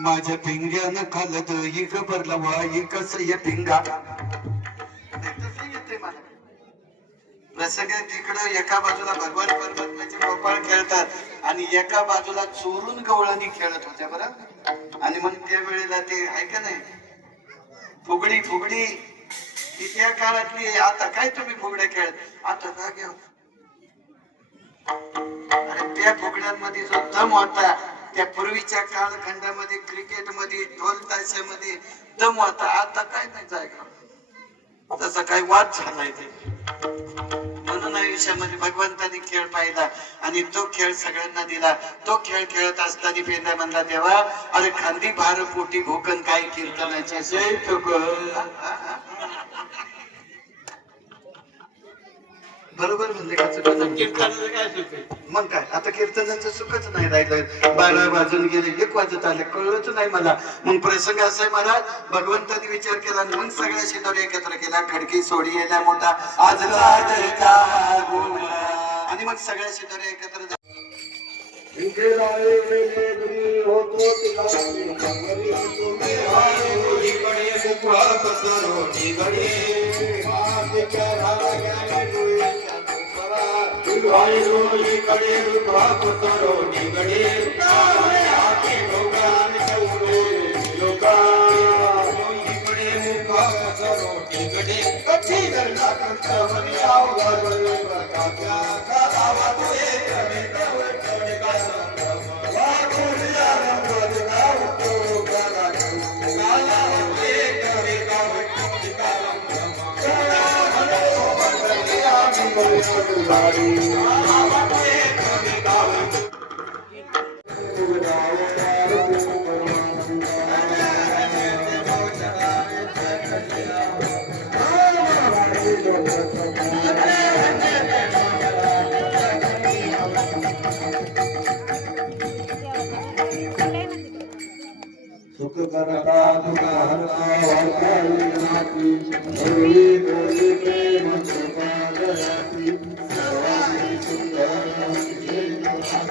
माझ्या पिंग्यानं खालत एक भरला वा एकच या पिंगा? सगळे तिकडं एका बाजूला भगवान परमात्म्याचे गोपाळ खेळतात आणि एका बाजूला चोरून गवळणी खेळत होत्या बरं. आणि मग त्या वेळेला ते आहे का नाही? फुगडी फुगडी. ती त्या काळातली आता काय तुम्ही फुगड्या खेळत आता जागे अरे त्या फुगड्यांमध्ये जो दम होता त्या पूर्वीच्या कालखंडामध्ये क्रिकेटमध्ये ढोल ताशामध्ये दम होता. आता काय नाही जायगा तसा काही वाद झालाय ते. आयुष्यामध्ये भगवंतानी खेळ पाहिला आणि तो खेळ सगळ्यांना दिला. तो खेळ खेळत असताना पेंदा म्हणला देवा अरे खांदी भार पोटी भोकन काय कीर्तनाचे बरोबर म्हणले का चुकलं कीर्तनाचं काय सुख आहे? मग काय? आता कीर्तनाचं सुखच नाही राहिलं. बारा वाजून गेले एक वाजत आले कळलंच नाही मला. मग प्रसंग असा आहे महाराज भगवंताने विचार केला आणि मग सगळ्या शिदोरी एकत्र केला. खडकी सोडी येण्या मोठा. आज. आणि मग सगळ्या शिदोरी एकत्र झाल्या. વાયરો નીકળે પાપ કરો નીકળે તારે આખી ભગવાન સૌનો લોકા નીકળે પાપ કરો નીકળે કઠી દરગાહ કરતા મને सुख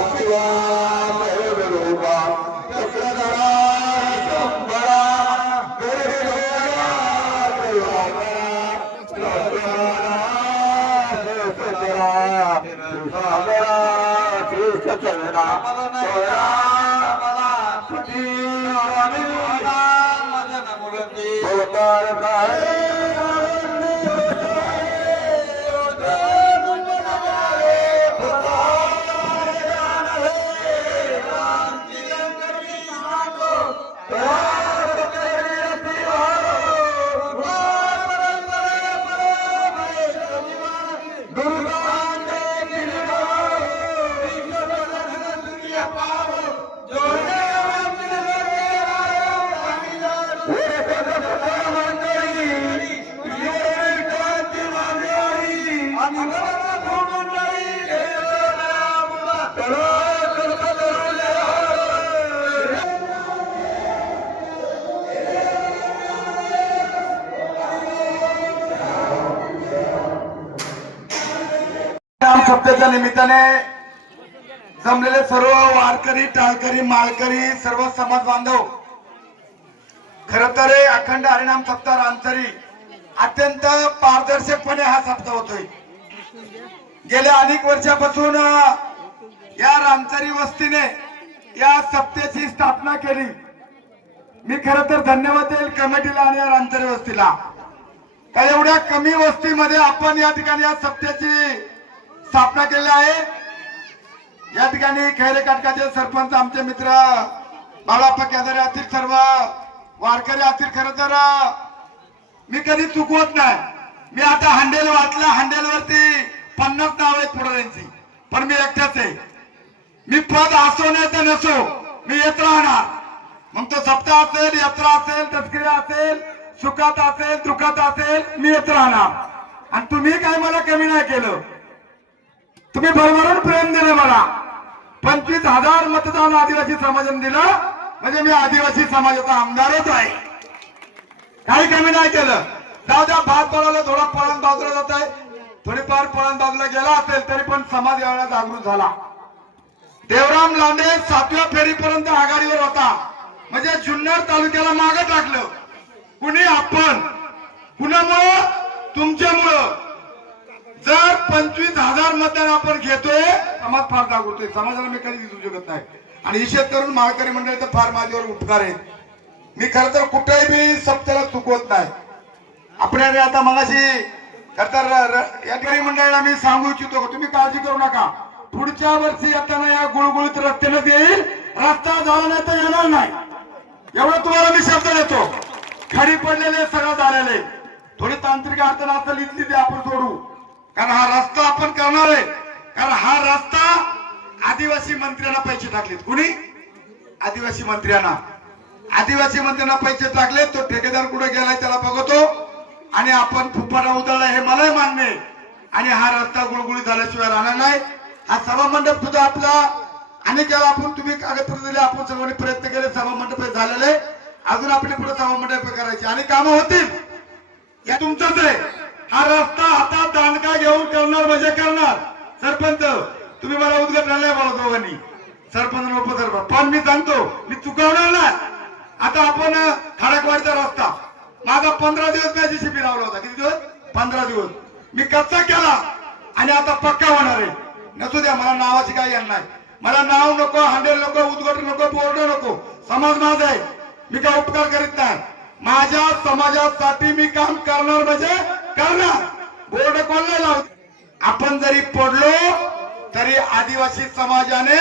Bhaktiwa. राम निमित्ताने जमलेले सर्व वारकरी टाळकरी माळकरी सर्व समाज बांधव खर तर अखंड हरिणाम सप्ताह रामचरी अत्यंत पारदर्शकपणे हा सप्ताह होतोय. गेल्या अनेक वर्षापासून या रामचरी वस्तीने या सप्तेची स्थापना केली. मी खर तर धन्यवाद देईल कमिटीला आणि या रामचरी वस्तीला. का एवढ्या कमी वस्तीमध्ये आपण या ठिकाणी या सप्त्याची स्थापना केलेला आहे. या ठिकाणी खैरे काटकाचे सरपंच आमचे मित्र बाळाप्पा केदारे असतील सर्व वारकरी असतील खर तर मी कधी चुकवत नाही. मी आता हंडेल वाचला हंडेलवरती पन्नास नाव आहेत पुढाऱ्यांची. पण मी एकट्याच आहे. मी पद असो नाही तर नसो मी येत राहणार. मग तो सप्ताह असेल यात्रा असेल तस्करी असेल सुखात असेल दुखात असेल मी येत राहणार. आणि तुम्ही काय मला कमी नाही केलं. तुम्ही भरभरून प्रेम दिलं मला. पंचवीस हजार मतदान आदिवासी समाजाने दिलं. म्हणजे मी आदिवासी समाजाचा आमदारच आहे. काही कमी नाही केलं. जाऊ द्या भात पळाला थोडा पळण बाजूला जात आहे. थोडीफार पळण बाजूला गेला असेल तरी पण समाज यावेळेला जागृत झाला. देवराम लांडे सातव्या फेरीपर्यंत आघाडीवर होता. म्हणजे जुन्नर तालुक्याला मागे टाकलं. कुणी आपण? कुणामुळं? तुमच्यामुळं. जर पंचवीस हजार मतदान आपण घेतोय समाज फार दाखवतोय समाजाला मी कधी दिसू शकत नाही. आणि हिशेब करून माळकरी मंडळी तर फार माझ्यावर उपकार आहेत. मी खर तर कुठेही मी सप्त्याला चुकवत नाही. आपल्याकडे आता मगाशी खर तर या मंडळीला मी सांगू इच्छितो तुम्ही काळजी करू नका. पुढच्या वर्षी येताना या गुळगुळीत रस्त्यानं येईल रस्ता झाला नाही तर येणार नाही. एवढं तुम्हाला मी शब्द देतो. खडी पडलेले सगळं झालेले थोडी तांत्रिक अडचण असेल इथली ते आपण सोडू. कारण हा रस्ता आपण करणार आहे. कारण हा रस्ता आदिवासी मंत्र्यांना पैसे टाकलेत. कुणी? आदिवासी मंत्र्यांना. आदिवासी मंत्र्यांना पैसे टाकले तो ठेकेदार कुठे गेलाय त्याला बघतो. आणि आपण फुफाटा उतरला हे मलाही मान्य आहे. आणि हा रस्ता गुळगुळीत झाल्याशिवाय राहणार नाही. हा सभा मंडप सुद्धा आपला अनेक वेळा आपण तुम्ही कागदपत्र दिले आपण सर्वांनी प्रयत्न केले सभा मंडप झालेले अजून आपले पुढे सभा मंडप करायचे. आणि कामं होतील. या तुमचंच आहे. हा रस्ता हातात घेऊन करणार म्हणजे करणार. सरपंच तुम्ही मला उद्घाटनाला बोला दोघांनी. सरपंच आणि उपसरपंच पण मी सांगतो मी चुकवणार नाही. आता आपण खडकवाडीचा रस्ता. माझा पंधरा दिवस मी शिपी लावला होता. किती दिवस? पंधरा दिवस. मी कच्चा केला. आणि आता पक्का होणार आहे. नसू द्या मला नावाची काही येणार नाही. मला नाव नको हंडेल नको उद्घाटन नको बोर्ड नको. समाज माझा आहे. मी काय उपकार करीत नाही. माझ्या समाजासाठी मी काम करणार म्हणजे करणार. बोर्ड कोण नाही आपण जरी पडलो तरी आदिवासी समाजाने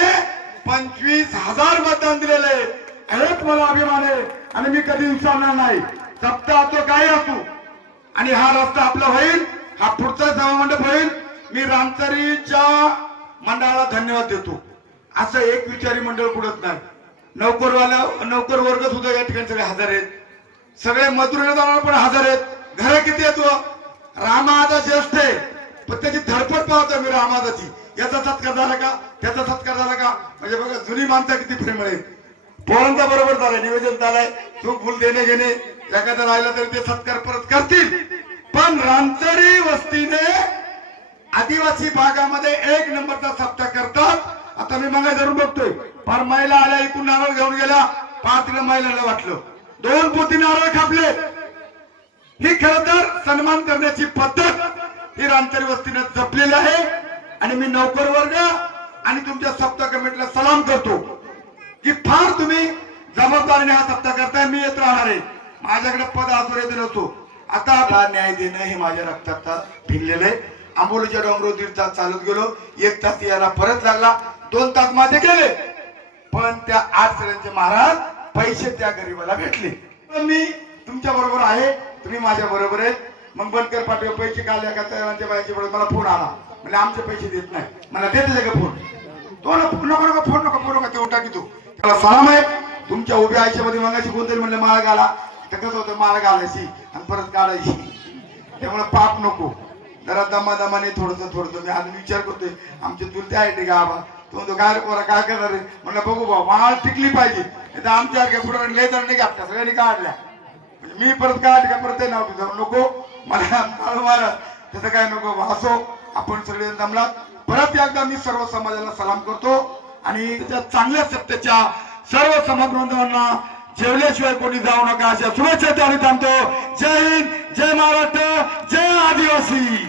पंचवीस हजार मतदान दिलेले हेच मला अभिमान आहे. आणि मी कधी विचारणार नाही. सप्ताह असो काय असो. आणि हा रस्ता आपला होईल हा पुढचा सभामंडप होईल. मी रामचरीच्या मंडळाला धन्यवाद देतो. असं एक विचारी मंडळ कुठत नाही. नोकरवाला नोकर वर्ग सुद्धा या ठिकाणी सगळे हजर आहेत. सगळे मजुरी पण हजर आहेत. घर किती येतो रामादा ज्येष्ठ आहे पण त्याची धडपड पाहतो मी रामादाची. याचा सत्कार झाला का? त्याचा सत्कार झाला का? म्हणजे बघा जुनी माणसं किती प्रेमळ आहे पोरांचा बरोबर झालाय निवेदन झालंय तू फुल देणे घेणे. एखादा राहिला तरी ते सत्कार परत करतील. पण रामचरी वस्तीने आदिवासी भागामध्ये एक नंबरचा सप्ताह करतात. आता मी मागे धरून बघतोय फार महिला आल्या इकडून नारळ घेऊन गेल्या पाच महिलाला वाटलं. दोन पोती नारळ खापले ही खर तर सन्मान करण्याची पद्धत ही रामचरी वस्तीने जपलेली आहे. आणि मी नौकर वर्ग आणि तुमच्या सप्ताह कमिटीला सलाम करतो की फार तुम्ही जबाबदारीने हा सप्ताह करताय मी येत राहणार आहे. माझ्याकडे पद असो येत नसतो आता आपला न्याय देणं हे माझ्या रक्तात भिनलेलं आहे. आंबोलीच्या डोंगरो दीड तास चालत गेलो. एक तास याला परत लागला. दोन तास माझे गेले. पण त्या आठ सणांचे महाराज पैसे त्या गरीबाला भेटले. तर मी तुमच्या बरोबर आहे. तुम्ही माझ्या बरोबर आहेत. मग बनकर पाटील पैसे काढले का तळांच्या बाईच्या बरोबर? मला फोन आला. म्हणजे आमचे पैसे देत नाही. मला देत का फोन? तो ना फोन नको नको फोन नको फोन नका तेवढा की तू. त्याला सलाम आहे. तुमच्या उभ्या आयुष्यामध्ये मगाशी कोणतरी म्हणलं माळ घाला. तर कसं होतं माळ घालायची आणि परत काढायची. त्यामुळे पाप नको. जरा दमादमाने थोडस थोडस मी आज विचार करतोय. आमचे तुलते आहे का आबा तो म्हणतो काय रे पोरा काय करणार म्हणलं बघू बा माळ टिकली पाहिजे. आमच्या पुढे लय जण नाही घातल्या सगळ्यांनी काढल्या. म्हणजे मी परत काय का परत नाव तुझं नको. मला मारू त्याचं काय नको असो आपण सगळे जमलात परत एकदा मी सर्व समाजाला सलाम करतो. आणि त्या चांगल्या सत्तेच्या सर्व समाज बांधवांना जेवल्याशिवाय कोणी जाऊ नका. अशा शुभेच्छा त्याने थांबतो. जय हिंद जय महाराष्ट्र जय आदिवासी.